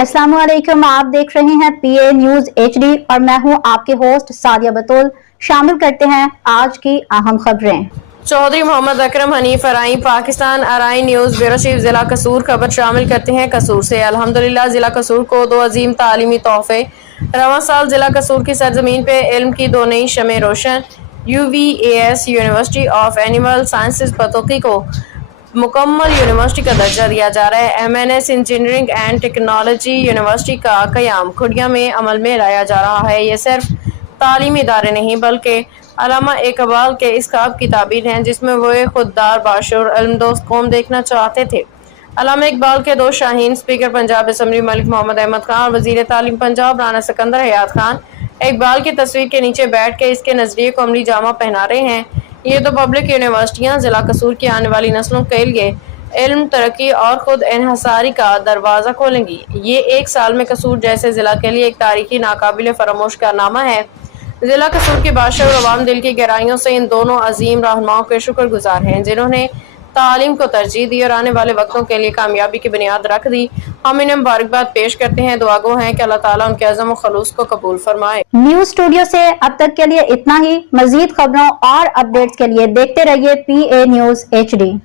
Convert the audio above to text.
अस्सलाम वालेकुम। आप देख रहे हैं PA न्यूज HD और मैं हूं आपके होस्ट सादिया बतूल। शामिल करते हैं आज की अहम खबरें। चौधरी मोहम्मद अकरम हनीफ अराई पाकिस्तान अराई न्यूज़ ब्यूरो चीफ जिला कसूर खबर शामिल करते हैं कसूर से। अल्हम्दुलिल्लाह जिला कसूर को 2 अजीम तालीमी तोहफे। रवां साल जिला कसूर की सरजमीन पे इल्म की 2 नई शमें रोशन। UVAS university of animal sciences Pattoki को मुकम्मल यूनिवर्सिटी का दर्जा दिया जा रहा है। MNS engineering and technology university का क़याम खुड़िया में अमल में लाया जा रहा है। ये सिर्फ तालीमी इदारे नहीं बल्कि अल्लामा इकबाल के इस ख्वाब की ताबीर हैं जिसमें वो खुददार बाशऊर इल्मदोज़ कौम देखना चाहते थे। अल्लामा इकबाल के 2 शाहीन स्पीकर पंजाब असम्बली मलिक मोहम्मद अहमद खान और वज़ीर तालीम पंजाब राना सिकंदर हयात खान इकबाल की तस्वीर के नीचे बैठ के इसके नजरिए को अमली जामा पहना रहे हैं। ये तो पब्लिक यूनिवर्सिटियाँ जिला कसूर की आने वाली नस्लों के लिए इल्म, तरक्की और खुद इन्हसारी का दरवाज़ा खोलेंगी। ये एक साल में कसूर जैसे ज़िला के लिए एक तारीखी नाकाबिल फरामोश कारनामा है। जिला कसूर के बादशाह और अवाम दिल की गहराइयों से इन दोनों अजीम रहनुमाओं के शुक्रगुजार हैं जिन्होंने तालीम को तरजीह दी और आने वाले वक्तों के लिए कामयाबी की बुनियाद रख दी। हम इन्हें मुबारकबाद पेश करते हैं, दुआगो हैं कि अल्लाह ताला उनके अज़म और खलूस को कबूल फरमाए। न्यूज स्टूडियो से अब तक के लिए इतना ही। मजीद खबरों और अपडेट्स के लिए देखते रहिए PA न्यूज HD।